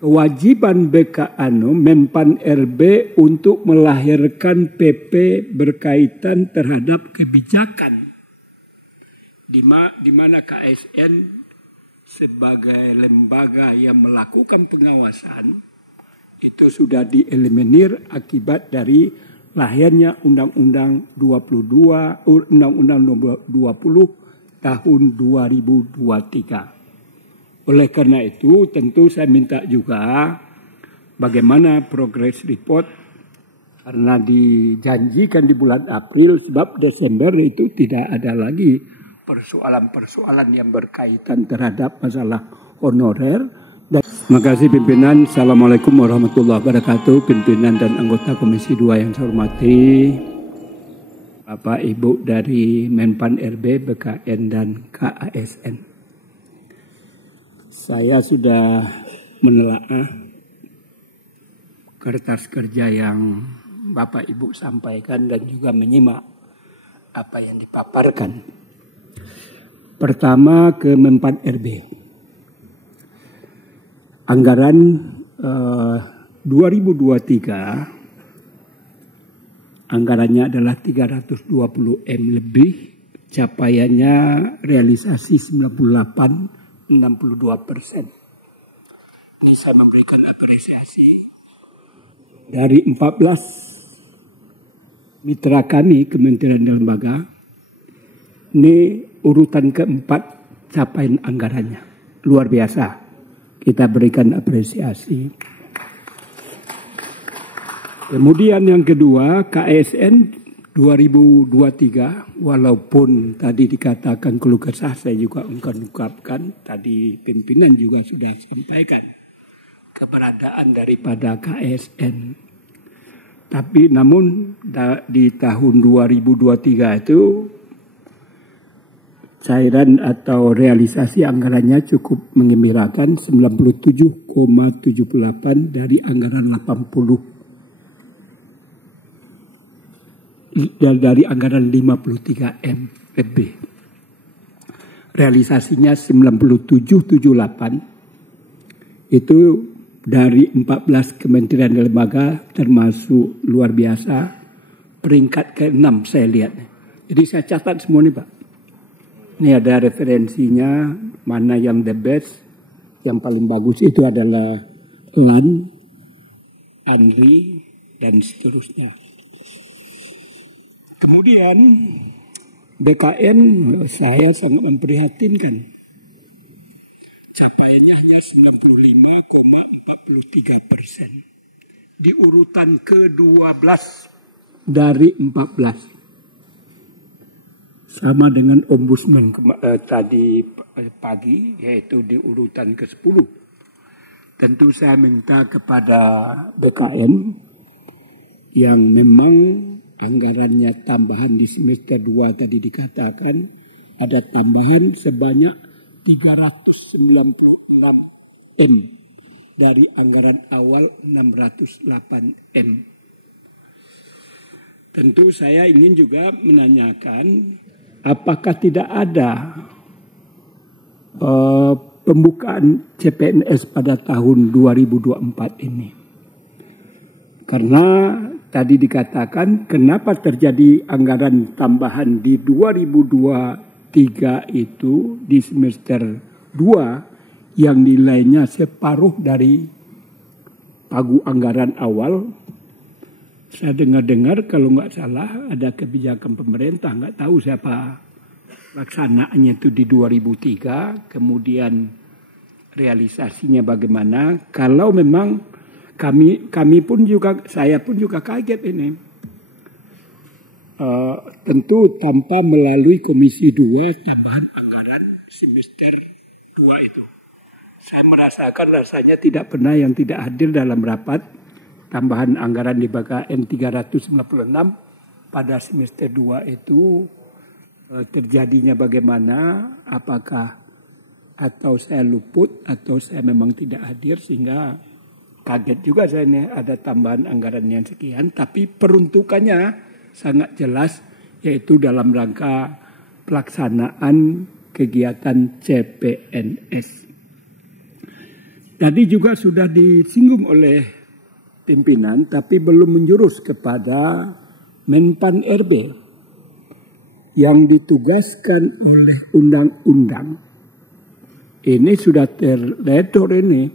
kewajiban Menpan RB untuk melahirkan PP berkaitan terhadap kebijakan di mana KSN sebagai lembaga yang melakukan pengawasan itu sudah dieliminir akibat dari lahirnya Undang-Undang 20 tahun 2023. Oleh karena itu tentu saya minta juga bagaimana progress report, karena dijanjikan di bulan April, sebab Desember itu tidak ada lagi persoalan-persoalan yang berkaitan terhadap masalah honorer. Terima kasih pimpinan. Assalamualaikum warahmatullahi wabarakatuh. Pimpinan dan anggota Komisi 2 yang saya hormati, Bapak Ibu dari Menpan RB, BKN dan KASN. Saya sudah menelaah kertas kerja yang Bapak Ibu sampaikan dan juga menyimak apa yang dipaparkan. Pertama ke Menpan RB. Anggaran 2023 anggarannya adalah 320 M lebih, capaiannya realisasi 98,62%. Ini saya memberikan apresiasi dari 14 mitra kami kementerian dan lembaga. Ini urutan keempat capaian anggarannya. Luar biasa. Kita berikan apresiasi. Kemudian yang kedua, KSN 2023, walaupun tadi dikatakan keluh kesah, saya juga ungkapkan, tadi pimpinan juga sudah sampaikan keberadaan daripada KSN. Tapi namun di tahun 2023 itu cairan atau realisasi anggarannya cukup menggembirakan, 97,78 dari anggaran 53 M lebih. Realisasinya 97,78, itu dari 14 kementerian dan lembaga, termasuk luar biasa peringkat ke-6 saya lihat. Jadi saya catat semua nih Pak. Ini ada referensinya, mana yang the best, yang paling bagus itu adalah LAN, ANRI, dan seterusnya. Kemudian BKN saya sangat memprihatinkan. Capaiannya hanya 95,43%. Di urutan ke-12 dari 14. Sama dengan Ombudsman tadi pagi, yaitu di urutan ke-10. Tentu saya minta kepada BKN yang memang anggarannya tambahan di semester 2 tadi dikatakan ada tambahan sebanyak 396 M dari anggaran awal 608 M. Tentu saya ingin juga menanyakan apakah tidak ada pembukaan CPNS pada tahun 2024 ini. Karena tadi dikatakan kenapa terjadi anggaran tambahan di 2023 itu di semester 2 yang nilainya separuh dari pagu anggaran awal. Saya dengar-dengar kalau nggak salah ada kebijakan pemerintah, nggak tahu siapa laksanaannya itu di 2003, kemudian realisasinya bagaimana. Kalau memang kami pun juga, saya pun juga kaget ini. Tentu tanpa melalui Komisi 2 tambahan anggaran semester 2 itu. Saya merasakan rasanya tidak pernah yang tidak hadir dalam rapat tambahan anggaran di BKN 396 pada semester 2 itu terjadinya bagaimana, apakah atau saya luput atau saya memang tidak hadir, sehingga kaget juga saya ini ada tambahan anggaran yang sekian, tapi peruntukannya sangat jelas, yaitu dalam rangka pelaksanaan kegiatan CPNS. Tadi juga sudah disinggung oleh pimpinan, tapi belum menjurus kepada Menpan RB yang ditugaskan oleh undang-undang. Ini sudah terledor ini.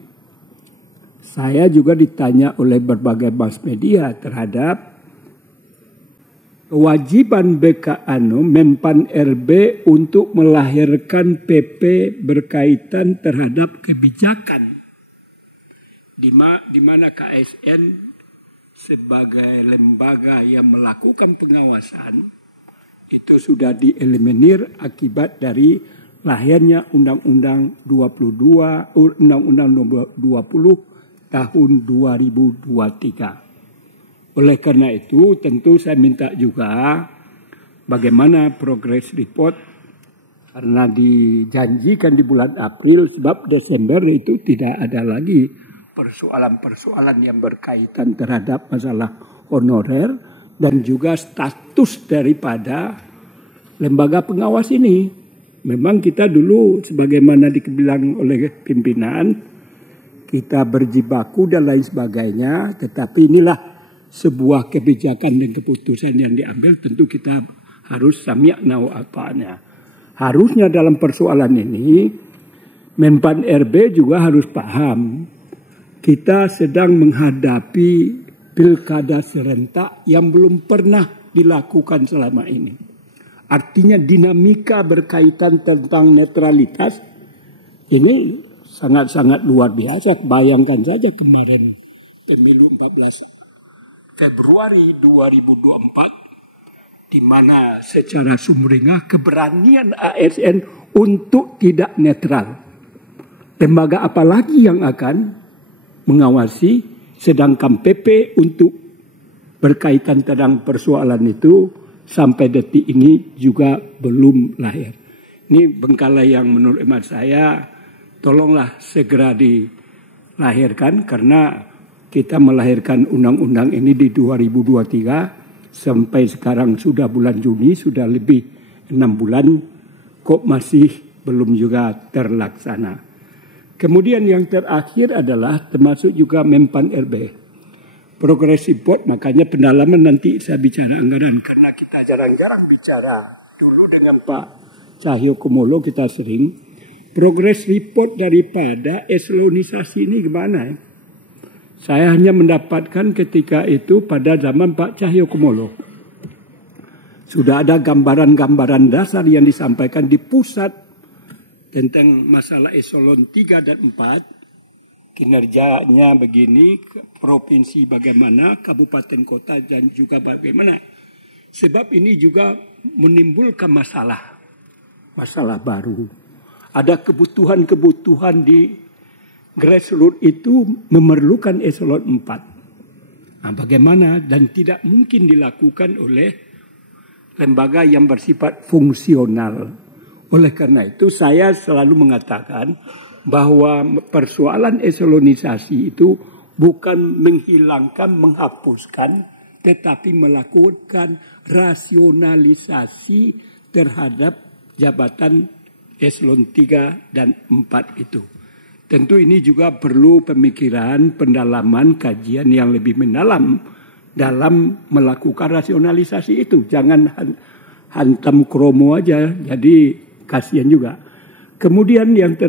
Saya juga ditanya oleh berbagai mass media terhadap kewajiban Menpan RB untuk melahirkan PP berkaitan terhadap kebijakan di mana KSN sebagai lembaga yang melakukan pengawasan itu sudah dieliminir akibat dari lahirnya Undang-Undang 20 tahun 2023. Oleh karena itu tentu saya minta juga bagaimana progress report, karena dijanjikan di bulan April, sebab Desember itu tidak ada lagi persoalan-persoalan yang berkaitan terhadap masalah honorer dan juga status daripada lembaga pengawas ini. Memang kita dulu sebagaimana dibilang oleh pimpinan, kita berjibaku dan lain sebagainya, tetapi inilah sebuah kebijakan dan keputusan yang diambil, tentu kita harus samyak nau apanya. Harusnya dalam persoalan ini Menpan RB juga harus paham kita sedang menghadapi pilkada serentak yang belum pernah dilakukan selama ini. Artinya dinamika berkaitan tentang netralitas ini sangat-sangat luar biasa. Bayangkan saja kemarin pemilu 14 Februari 2024 di mana secara sumringah keberanian ASN untuk tidak netral. Lembaga apa lagi yang akan mengawasi, sedangkan PP untuk berkaitan tentang persoalan itu sampai detik ini juga belum lahir. Ini bengkalai yang menurut hemat saya tolonglah segera dilahirkan, karena kita melahirkan undang-undang ini di 2023 sampai sekarang sudah bulan Juni, sudah lebih 6 bulan kok masih belum juga terlaksana. Kemudian yang terakhir adalah termasuk juga Menpan RB. Progress report, makanya pendalaman nanti saya bicara anggaran. Karena kita jarang-jarang bicara. Dulu dengan Pak Cahyokumolo kita sering. Progress report daripada eselonisasi ini gimana? Saya hanya mendapatkan ketika itu pada zaman Pak Cahyokumolo. Sudah ada gambaran-gambaran dasar yang disampaikan di pusat tentang masalah eselon 3 dan 4, kinerjanya begini, provinsi bagaimana, kabupaten kota dan juga bagaimana. Sebab ini juga menimbulkan masalah baru. Ada kebutuhan-kebutuhan di grassroots itu memerlukan eselon 4. Nah, bagaimana dan tidak mungkin dilakukan oleh lembaga yang bersifat fungsional. Oleh karena itu saya selalu mengatakan bahwa persoalan eselonisasi itu bukan menghilangkan, menghapuskan, tetapi melakukan rasionalisasi terhadap jabatan eselon 3 dan 4 itu. Tentu ini juga perlu pemikiran, pendalaman, kajian yang lebih mendalam dalam melakukan rasionalisasi itu. Jangan hantam kromo aja, jadi kasihan juga. Kemudian yang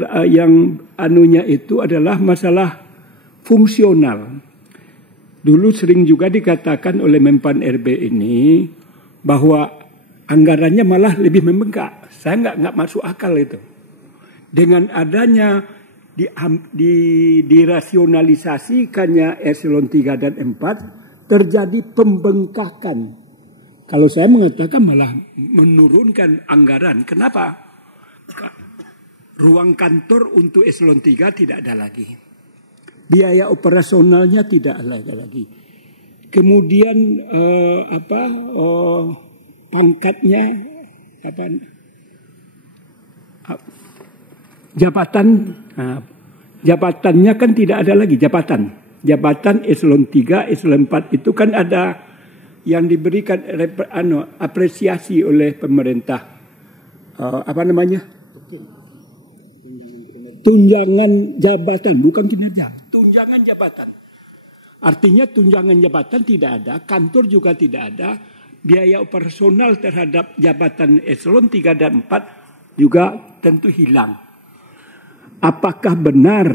anunya itu adalah masalah fungsional. Dulu sering juga dikatakan oleh Menpan RB ini bahwa anggarannya malah lebih membengkak. Saya nggak masuk akal itu. Dengan adanya dirasionalisasikannya eselon 3 dan 4 terjadi pembengkakan. Kalau saya mengatakan malah menurunkan anggaran. Kenapa? Ruang kantor untuk eselon 3 tidak ada lagi. Biaya operasionalnya tidak ada lagi. Kemudian pangkatnya jabatannya kan tidak ada lagi jabatan eselon 3, eselon 4 itu kan ada yang diberikan apresiasi oleh pemerintah tunjangan jabatan, bukan kinerja, tunjangan jabatan. Artinya tunjangan jabatan tidak ada, kantor juga tidak ada, biaya operasional terhadap jabatan eselon 3 dan 4 juga tentu hilang. Apakah benar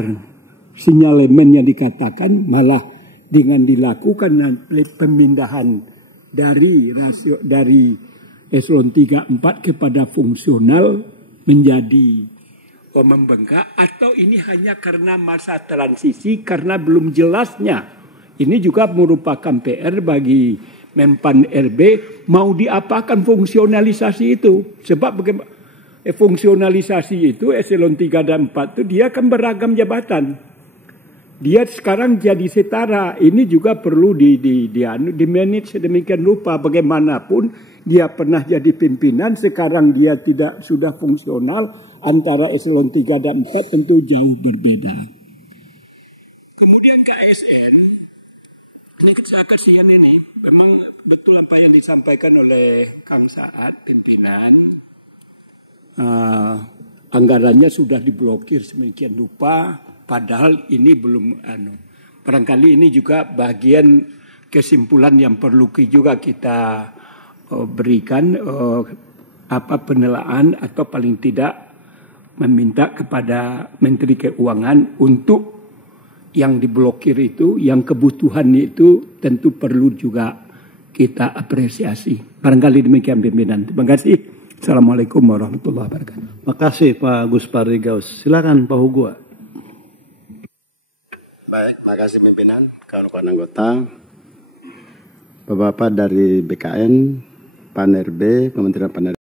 sinyalemen yang dikatakan malah dengan dilakukan pemindahan dari eselon 3 4 kepada fungsional menjadi membengkak, atau ini hanya karena masa transisi karena belum jelasnya. Ini juga merupakan PR bagi Menpan RB, mau diapakan fungsionalisasi itu. Sebab bagaimana fungsionalisasi itu eselon 3 dan 4 itu dia kan beragam jabatan. Dia sekarang jadi setara. Ini juga perlu di manage sedemikian rupa. Bagaimanapun dia pernah jadi pimpinan, sekarang dia tidak sudah fungsional. Antara eselon 3 dan 4 tentu jauh berbeda. Kemudian KSN, ini kesian ini, memang betul apa yang disampaikan oleh Kang Saad, pimpinan. Anggarannya sudah diblokir sedemikian rupa, padahal ini belum barangkali ini juga bagian kesimpulan yang perlu juga kita berikan penilaian atau paling tidak meminta kepada Menteri Keuangan untuk yang diblokir itu, yang kebutuhan itu tentu perlu juga kita apresiasi. Barangkali demikian pimpinan. Terima kasih. Assalamualaikum warahmatullahi wabarakatuh. Terima kasih Pak Gus Pardigaus. Silakan Pak Hugua. Baik, terima kasih pimpinan, kawan-kawan anggota, Bapak-bapak dari BKN, PAN RB, Kementerian PAN RB.